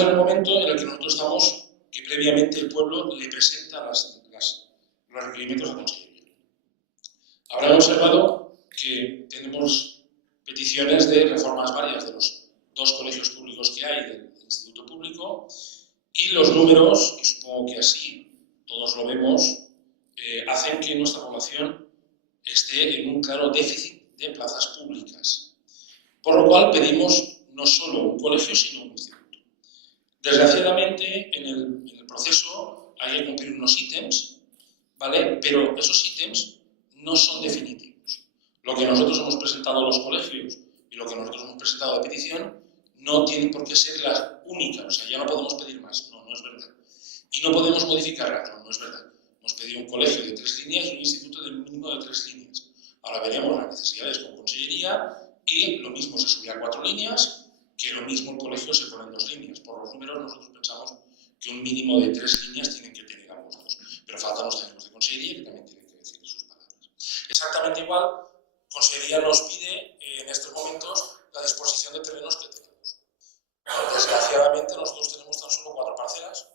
en el momento en el que nosotros estamos, que previamente el pueblo le presenta los requerimientos a la Consellería. Habrán observado que tenemos peticiones de reformas varias de los 2 colegios públicos que hay del Instituto Público, y los números, y supongo que así todos lo vemos, hacen que nuestra población esté en un claro déficit de plazas públicas. Por lo cual pedimos no solo un colegio, sino un instituto. Desgraciadamente, en el proceso hay que cumplir unos ítems, ¿vale? Pero esos ítems no son definitivos. Lo que nosotros hemos presentado a los colegios y lo que nosotros hemos presentado de petición no tienen por qué ser las únicas. O sea, ya no podemos pedir más. No, no es verdad. Y no podemos modificarlas. No, no es verdad. Hemos pedido un colegio de 3 líneas y un instituto de mínimo de 3 líneas. Ahora veremos las necesidades con Consellería y lo mismo se subirá a 4 líneas, que lo mismo el colegio se pone en 2 líneas. Por los números nosotros pensamos que un mínimo de 3 líneas tienen que tener ambos dos. Pero faltan los técnicos de Consellería que también tienen que decir sus palabras. Exactamente igual, Consellería nos pide en estos momentos la disposición de terrenos que tenemos. Desgraciadamente nosotros tenemos tan solo 4 parcelas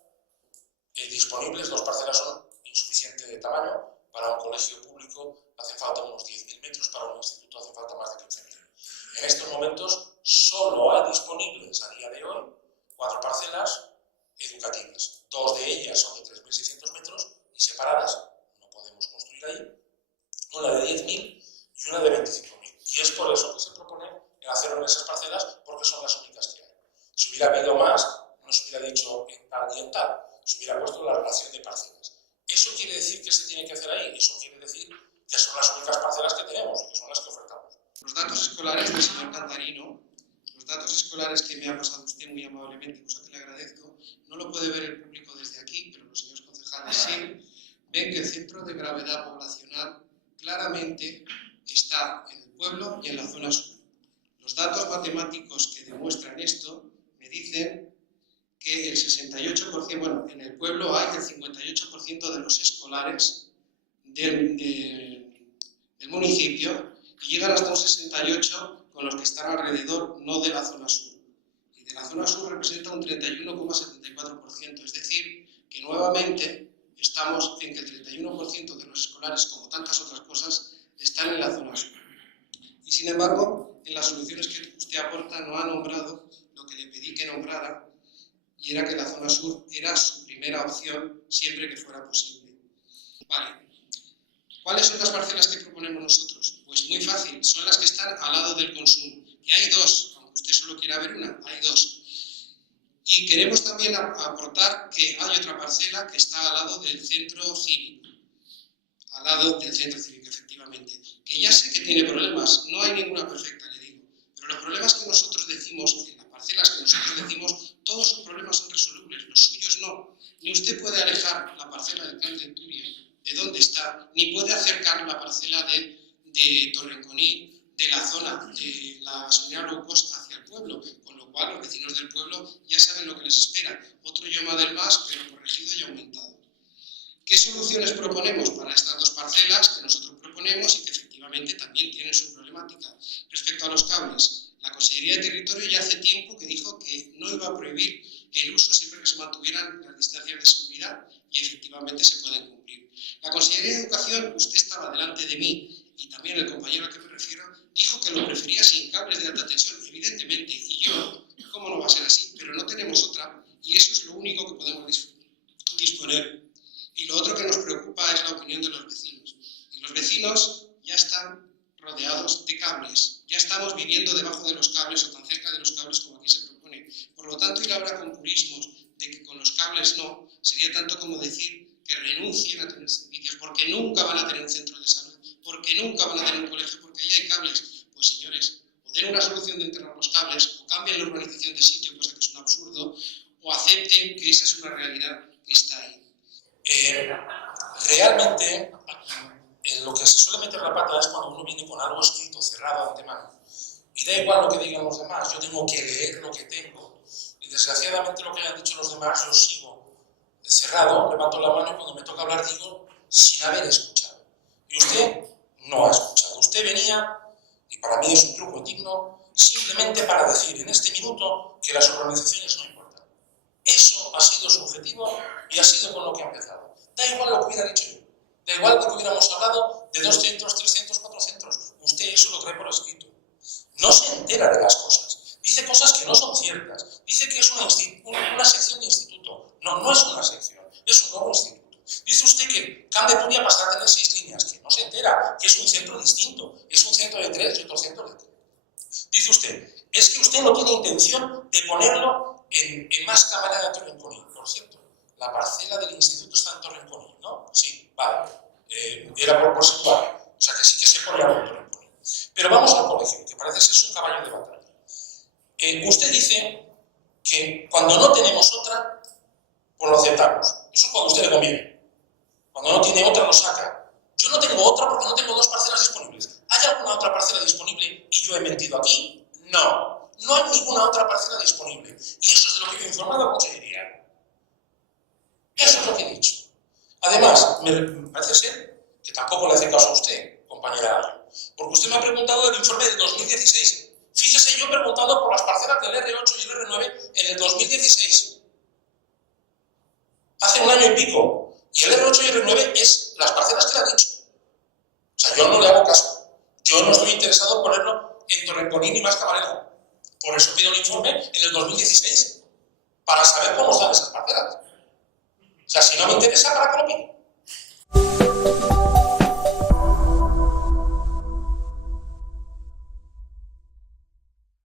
disponibles. 2 parcelas son insuficientes de tamaño. Para un colegio público hacen falta unos 10.000 metros, para un instituto hacen falta más de 15.000. En estos momentos solo hay disponibles a día de hoy 4 parcelas educativas. 2 de ellas son de 3.600 metros y separadas, no podemos construir ahí, una de 10.000 y una de 25.000. Y es por eso que se propone el hacerlo en esas parcelas, porque son las únicas que hay. Si hubiera habido más, no se hubiera dicho en tal y en tal, se hubiera puesto la relación de parcelas. ¿Eso quiere decir que se tiene que hacer ahí? Eso quiere decir que son las únicas parcelas que tenemos y que son las que ofertamos. Los datos escolares del señor Cantarino, los datos escolares que me ha pasado usted muy amablemente, cosa que le agradezco, no lo puede ver el público desde aquí, pero los señores concejales sí, ven que el centro de gravedad poblacional claramente está en el pueblo y en la zona sur. Los datos matemáticos que demuestran esto me dicen que el 68%, bueno, en el pueblo hay el 58% de los escolares del municipio y llegan hasta un 68% con los que están alrededor, no de la zona sur. Y de la zona sur representa un 31,74%, es decir, que nuevamente estamos en que el 31% de los escolares, como tantas otras cosas, están en la zona sur. Y sin embargo, en las soluciones que usted aporta no ha nombrado lo que le pedí que nombrara, y era que la zona sur era su primera opción siempre que fuera posible. Vale. ¿Cuáles son las parcelas que proponemos nosotros? Pues muy fácil, son las que están al lado del consumo. Y hay 2, aunque usted solo quiera ver una, hay 2. Y queremos también aportar que hay otra parcela que está al lado del centro cívico. Al lado del centro cívico, efectivamente. Que ya sé que tiene problemas, no hay ninguna perfecta, le digo. Pero los problemas que nosotros decimos, en las parcelas que nosotros decimos, todos sus problemas son resolubles, los suyos no. Ni usted puede alejar la parcela del Camp de Turia de dónde está, ni puede acercar la parcela de Torrenconí, de la zona de la gasolinera low cost hacia el pueblo, con lo cual los vecinos del pueblo ya saben lo que les espera. Otro Lloma del Mas, pero corregido y aumentado. ¿Qué soluciones proponemos para estas 2 parcelas que nosotros proponemos y que efectivamente también tienen su problemática? Respecto a los cables, la Consellería de Territorio ya hace tiempo que dijo que no iba a prohibir el uso siempre que se mantuvieran las distancias de seguridad y efectivamente se pueden cumplir. La Consellería de Educación, usted estaba delante de mí y también el compañero al que me refiero, dijo que lo prefería sin cables de alta tensión, evidentemente, y yo, ¿cómo no va a ser así? Pero no tenemos otra y eso es lo único que podemos disponer. Y lo otro que nos preocupa es la opinión de los vecinos. Y los vecinos ya están rodeados de cables, ya estamos viviendo debajo de los cables o tan cerca de los cables como aquí se propone. Por lo tanto, ir ahora con purismos de que con los cables no, sería tanto como decir que renuncien a tener servicios, porque nunca van a tener un centro de salud, porque nunca van a tener un colegio, porque ahí hay cables. Pues señores, o den una solución de enterrar los cables, o cambien la urbanización de sitio, cosa que es un absurdo, o acepten que esa es una realidad que está ahí. Realmente, en lo que se suele meter la pata es cuando uno viene con algo escrito, cerrado de antemano. Y da igual lo que digan los demás, yo tengo que leer lo que tengo. Y desgraciadamente lo que han dicho los demás, yo sigo cerrado, levanto la mano y cuando me toca hablar digo sin haber escuchado. Y usted no ha escuchado. Usted venía, y para mí es un truco indigno, simplemente para decir en este minuto que las organizaciones no importan. Y ha sido con lo que ha empezado. Da igual lo que hubiera dicho yo. Da igual que hubiéramos hablado de 2 centros, 3 centros, 4 centros. Usted eso lo trae por escrito. No se entera de las cosas. Dice cosas que no son ciertas. Dice que es una sección de instituto. No, no es una sección. Es un nuevo instituto. Dice usted que Camp de Turia pasará a tener 6 líneas. Que no se entera. Que es un centro distinto. Es un centro de 3 y otro centro de 3. Dice usted, es que usted no tiene intención de ponerlo en más camarada de Torrenconín. Por cierto, la parcela del instituto está en Torrenconín, ¿no? Sí, vale. Era por situar. O sea que sí que se pone algo en Torrenconín. Pero vamos al colegio, que parece ser un caballo de batalla. Usted dice que cuando no tenemos otra, pues lo aceptamos. Eso es cuando a usted le conviene. Cuando no tiene otra, lo saca. Yo no tengo otra porque no tengo 2 parcelas disponibles. ¿Hay alguna otra parcela disponible y yo he mentido aquí? No. No hay ninguna otra parcela disponible. Y eso es de lo que yo he informado a la Consellería. Eso es lo que he dicho. Además, me parece ser que tampoco le hace caso a usted, compañera Ayo, porque usted me ha preguntado del informe del 2016. Fíjese, yo he preguntado por las parcelas del R8 y el R9 en el 2016. Hace un año y pico. Y el R8 y el R9 es las parcelas que le ha dicho. O sea, yo no le hago caso. Yo no estoy interesado en ponerlo en Torrenconín ni más Camarena. Por eso pido el informe en el 2016. Para saber cómo están esas parcelas. O sea, si no me interesa, ¿para qué lo pido?